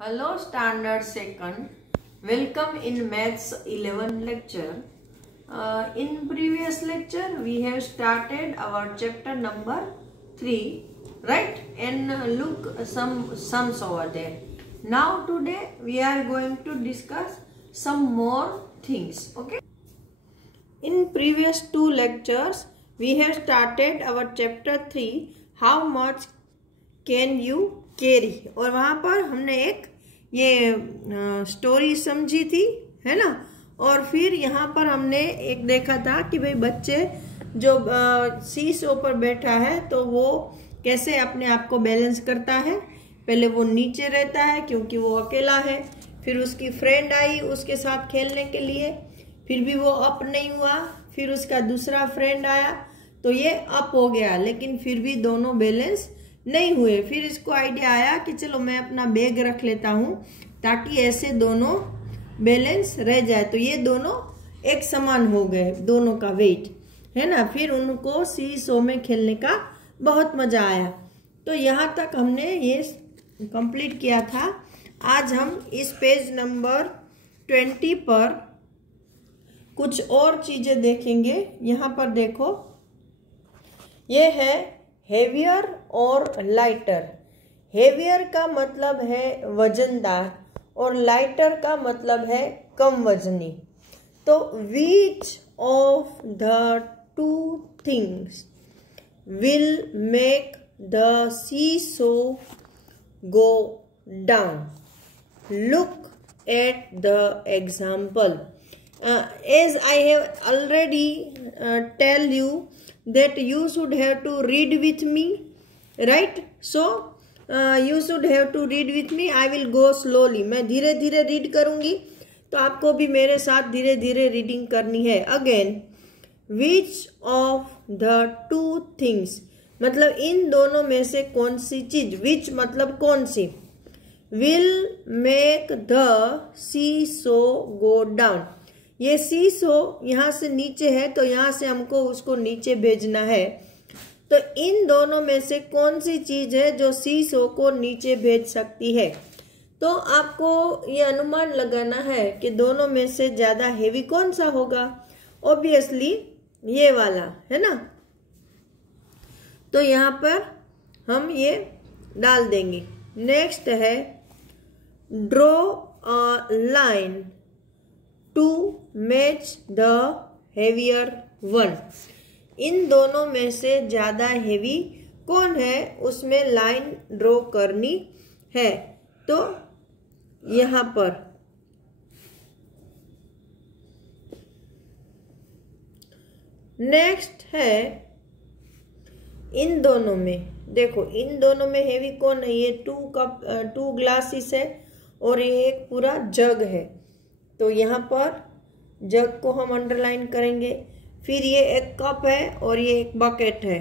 Hello Standard Second, welcome in Maths 11 lecture. In previous lecture we have started our chapter number 3, right? And look some sums over there. Now today we are going to discuss some more things, okay? In previous 2 lectures we have started our chapter 3, how much can you carry, और वहाँ पर हमने एक ये story समझी थी, है ना। और फिर यहाँ पर हमने एक देखा था कि भाई बच्चे जो सीसो पर बैठा है तो वो कैसे अपने आप को बैलेंस करता है। पहले वो नीचे रहता है क्योंकि वो अकेला है, फिर उसकी फ्रेंड आई उसके साथ खेलने के लिए, फिर भी वो अप नहीं हुआ, फिर उसका दूसरा फ्रेंड आया तो ये अप हो गया, लेकिन फिर भी दोनों बैलेंस नहीं हुए। फिर इसको आइडिया आया कि चलो मैं अपना बैग रख लेता हूँ ताकि ऐसे दोनों बैलेंस रह जाए, तो ये दोनों एक समान हो गए, दोनों का वेट, है ना। फिर उनको सीसो में खेलने का बहुत मजा आया। तो यहाँ तक हमने ये कंप्लीट किया था। आज हम इस पेज नंबर 20 पर कुछ और चीजें देखेंगे। यहाँ पर देखो, ये है हेवियर और लाइटर। हेवियर का मतलब है वजनदार और लाइटर का मतलब है कम वजनी। तो which of the two things will make the seesaw go down? Look at the example. As I have already tell you that you should have to read with me, right? So you should have to read with me. I will go slowly. मैं धीरे धीरे read करूंगी तो आपको भी मेरे साथ धीरे धीरे रीडिंग करनी है। Again, which of the two things मतलब इन दोनों में से कौन सी चीज, which मतलब कौन सी, will make the seesaw go down. ये सीसो यहाँ से नीचे है तो यहाँ से हमको उसको नीचे भेजना है। तो इन दोनों में से कौन सी चीज है जो सीसो को नीचे भेज सकती है? तो आपको ये अनुमान लगाना है कि दोनों में से ज्यादा हेवी कौन सा होगा। ऑब्वियसली ये वाला, है ना। तो यहाँ पर हम ये डाल देंगे। नेक्स्ट है draw a line to match the heavier one. इन दोनों में से ज्यादा हेवी कौन है उसमें लाइन ड्रॉ करनी है। तो यहाँ पर नेक्स्ट है इन दोनों में, देखो इन दोनों में हेवी कौन है? ये 2 ग्लासेस है और ये एक पूरा जग है। तो यहाँ पर जग को हम अंडरलाइन करेंगे। फिर ये एक कप है और ये एक बकेट है,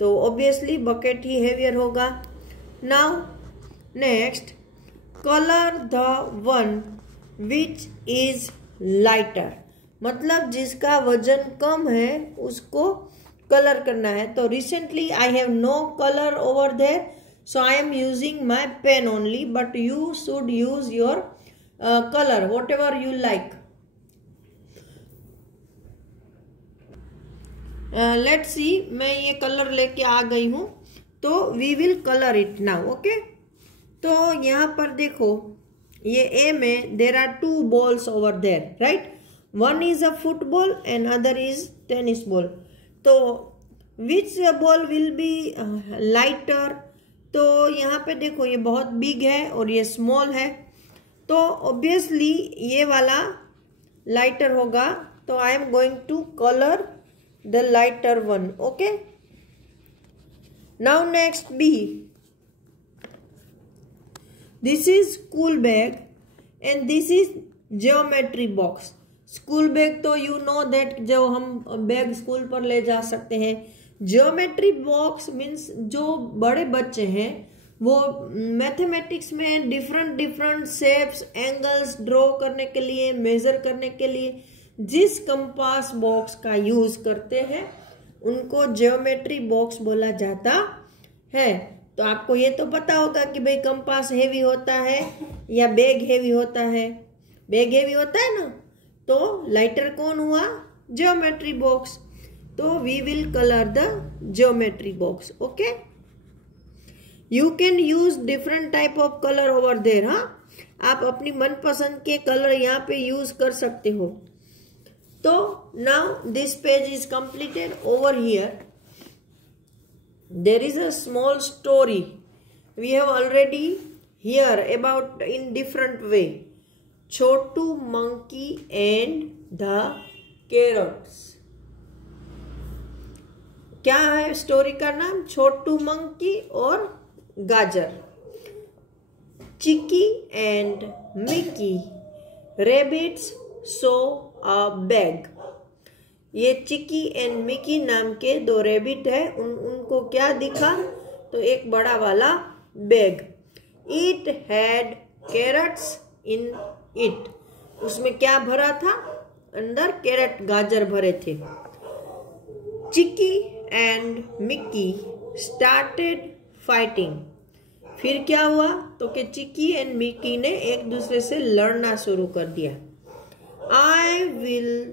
तो ऑब्वियसली बकेट ही हेवियर होगा। Now next, colour the one which is lighter मतलब जिसका वजन कम है उसको कलर करना है। तो recently I have no colour over there, so I am using my pen only, but you should use your color whatever you like. Let's see, मैं ये कलर लेके आ गई हूँ तो we will color it now, okay? तो यहाँ पर देखो, ये A में there are 2 balls over there, right? One is a football and other is tennis ball. तो which ball will be lighter? तो यहाँ पे देखो ये बहुत big है और ये small है, तो ऑब्वियसली ये वाला लाइटर होगा। तो I am going to colour the lighter one, okay. Now next B, this is school bag and this is geometry box. School bag तो यू नो दैट जो हम बैग स्कूल पर ले जा सकते हैं। ज्योमेट्री बॉक्स मीन्स जो बड़े बच्चे हैं वो मैथमेटिक्स में डिफरेंट शेप्स, एंगल्स ड्रॉ करने के लिए, मेजर करने के लिए जिस कंपास बॉक्स का यूज करते हैं उनको ज्योमेट्री बॉक्स बोला जाता है। तो तो आपको ये तो पता होगा कि भाई कंपास हेवी होता है या बैग हेवी होता है। बैग हेवी होता है ना, तो लाइटर कौन हुआ? Geometry box. तो we will colour the geometry box. Okay, you can use different type of colour over there. हाँ, आप अपनी मनपसंद के कलर यहाँ पे यूज कर सकते हो। तो now this page is completed. Over here there is a small story we have already hear about in different way. Chotu monkey and the carrots. क्या है स्टोरी का नाम? छोटू मंकी और गाजर। Chiki and Miki rabbits saw a bag. ये Chiki and Mickey नाम के दो रैबिट है, उनको क्या दिखा? तो एक बड़ा वाला bag. It had carrots in it. उसमें क्या भरा था? अंदर कैरेट, गाजर भरे थे। चिकी एंड मिकी स्टार्टेड फाइटिंग। फिर क्या हुआ? तो कि चिकी एंड मिकी ने एक दूसरे से लड़ना शुरू कर दिया। I will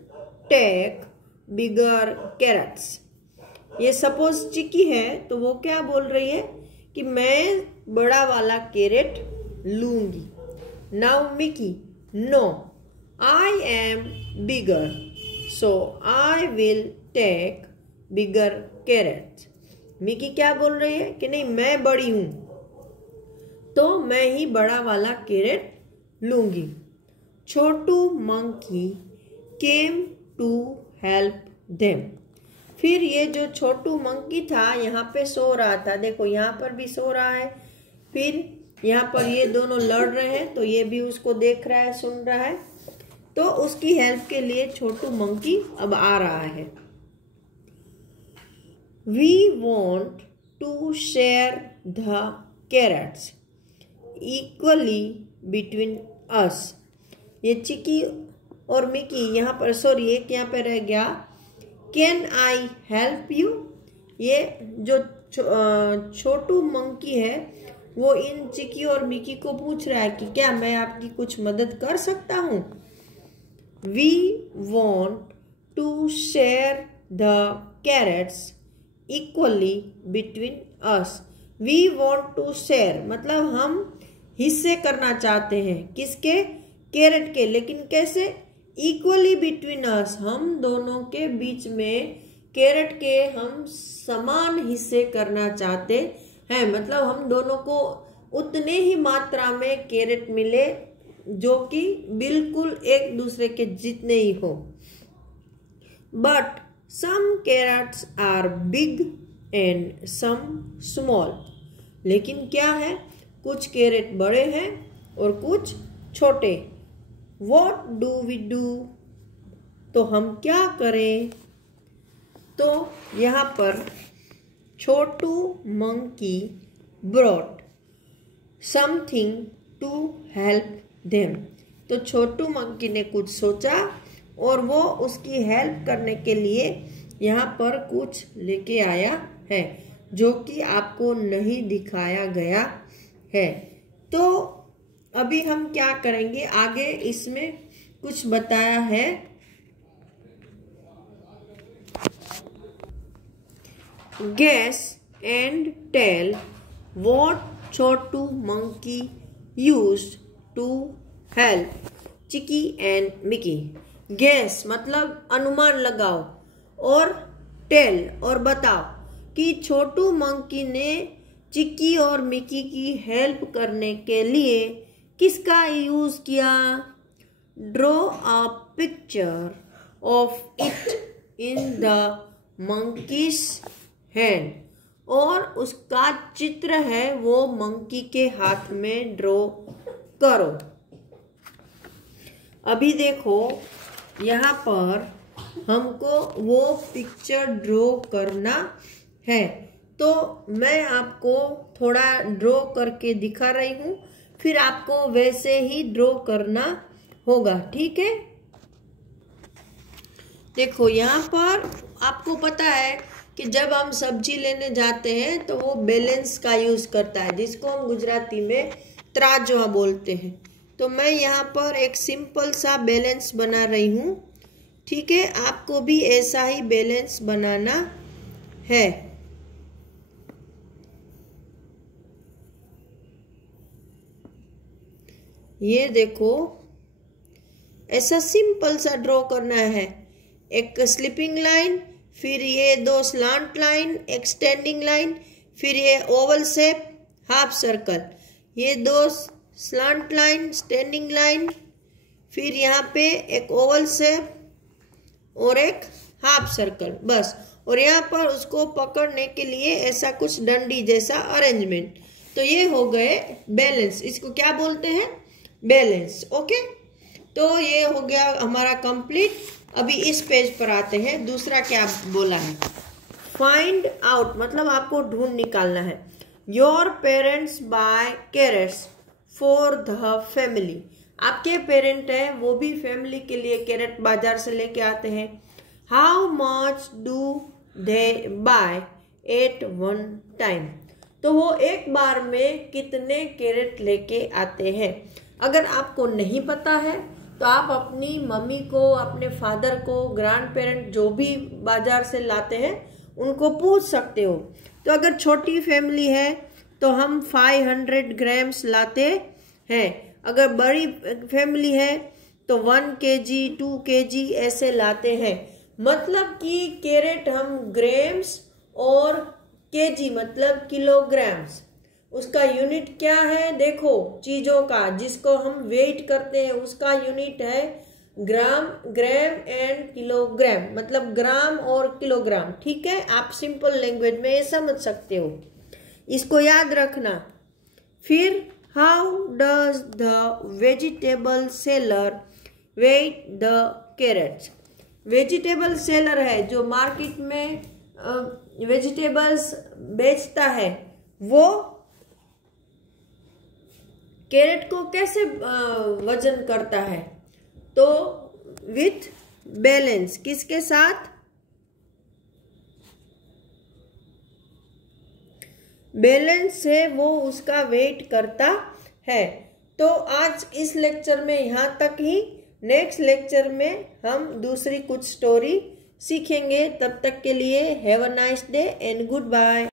take bigger carrots. ये सपोज चिकी है तो वो क्या बोल रही है कि मैं बड़ा वाला कैरेट लूंगी। Now Mickey, no I am bigger so I will take bigger carrot. Mickey क्या बोल रही है कि नहीं, मैं बड़ी हूं तो मैं ही बड़ा वाला कैरेट लूंगी। Chhotu monkey came to help them. फिर ये जो छोटू मंकी था यहाँ पे सो रहा था, देखो यहाँ पर भी सो रहा है, फिर यहाँ पर ये दोनों लड़ रहे हैं तो ये भी उसको देख रहा है, सुन रहा है। तो उसकी हेल्प के लिए छोटू मंकी अब आ रहा है। We want to share the carrots equally between us. ये चिकी और मिकी यहाँ पर, सॉरी एक यहाँ पे रह गया, कैन आई हेल्प यू। ये जो छोटू मंकी है वो इन चिकी और मिकी को पूछ रहा है कि क्या मैं आपकी कुछ मदद कर सकता हूँ। We want to share the carrots equally between us. We want to share मतलब हम हिस्से करना चाहते हैं, किसके? कैरेट के। लेकिन कैसे? इक्वली बिटवीन अस, हम दोनों के बीच में कैरेट के हम समान हिस्से करना चाहते हैं। मतलब हम दोनों को उतने ही मात्रा में कैरेट मिले जो कि बिल्कुल एक दूसरे के जितने ही हो। But some carrots are big and some small. लेकिन क्या है, कुछ कैरेट बड़े हैं और कुछ छोटे। What do we do? तो हम क्या करें? तो यहाँ पर छोटू monkey brought something to help them। तो छोटू मंकी ने कुछ सोचा और वो उसकी हेल्प करने के लिए यहाँ पर कुछ लेके आया है जो कि आपको नहीं दिखाया गया है। तो अभी हम क्या करेंगे आगे, इसमें कुछ बताया है। Guess and tell what Chhotu monkey used to help Chiki and Mickey. Guess मतलब अनुमान लगाओ, और टेल और बताओ कि छोटू मंकी ने चिकी और मिकी की हेल्प करने के लिए किसका यूज किया? Draw a picture of it in the monkeys hand. और उसका चित्र है वो मंकी के हाथ में ड्रॉ करो। अभी देखो यहाँ पर हमको वो पिक्चर ड्रॉ करना है, तो मैं आपको थोड़ा ड्रॉ करके दिखा रही हूँ, फिर आपको वैसे ही ड्रॉ करना होगा, ठीक है। देखो यहाँ पर आपको पता है कि जब हम सब्जी लेने जाते हैं तो वो बैलेंस का यूज करता है, जिसको हम गुजराती में तराजवा बोलते हैं। तो मैं यहाँ पर एक सिंपल सा बैलेंस बना रही हूँ। ठीक है, आपको भी ऐसा ही बैलेंस बनाना है। ये देखो, ऐसा सिंपल सा ड्रॉ करना है। एक स्लीपिंग लाइन, फिर ये 2 स्लांट लाइन, एक स्टैंडिंग लाइन, फिर ये ओवल शेप हाफ सर्कल, ये 2 स्लांट लाइन, स्टैंडिंग लाइन, फिर यहाँ पे एक ओवल शेप और एक हाफ सर्कल, बस। और यहाँ पर उसको पकड़ने के लिए ऐसा कुछ डंडी जैसा अरेंजमेंट। तो ये हो गए बैलेंस। इसको क्या बोलते हैं? बैलेंस। ओके, तो ये हो गया हमारा कंप्लीट। अभी इस पेज पर आते हैं। दूसरा क्या बोला है? फाइंड आउट, मतलब आपको ढूंढ निकालना है। Your parents buy carrots for the family. आपके पेरेंट हैं, वो भी फैमिली के लिए कैरेट बाजार से लेके आते हैं। How much do they buy at one time. तो वो एक बार में कितने कैरेट लेके आते हैं। अगर आपको नहीं पता है तो आप अपनी मम्मी को, अपने फादर को, ग्रैंड पेरेंट जो भी बाजार से लाते हैं उनको पूछ सकते हो। तो अगर छोटी फैमिली है तो हम 500 ग्राम्स लाते हैं। अगर बड़ी फैमिली है तो 1 kg 2 kg ऐसे लाते हैं। मतलब कि कैरेट हम ग्राम्स और केजी मतलब किलोग्राम्स, उसका यूनिट क्या है? देखो, चीजों का जिसको हम वेट करते हैं उसका यूनिट है ग्राम, ग्राम एंड किलोग्राम, मतलब ग्राम और किलोग्राम। ठीक है, आप सिंपल लैंग्वेज में समझ सकते हो, इसको याद रखना। फिर how does the vegetable seller weigh the carrots. Vegetable seller है जो मार्केट में वेजिटेबल्स बेचता है, वो कैरेट को कैसे वजन करता है? तो विथ बैलेंस। किसके साथ? बैलेंस से वो उसका वेट करता है। तो आज इस लेक्चर में यहाँ तक ही। नेक्स्ट लेक्चर में हम दूसरी कुछ स्टोरी सीखेंगे। तब तक के लिए have a nice day and good bye.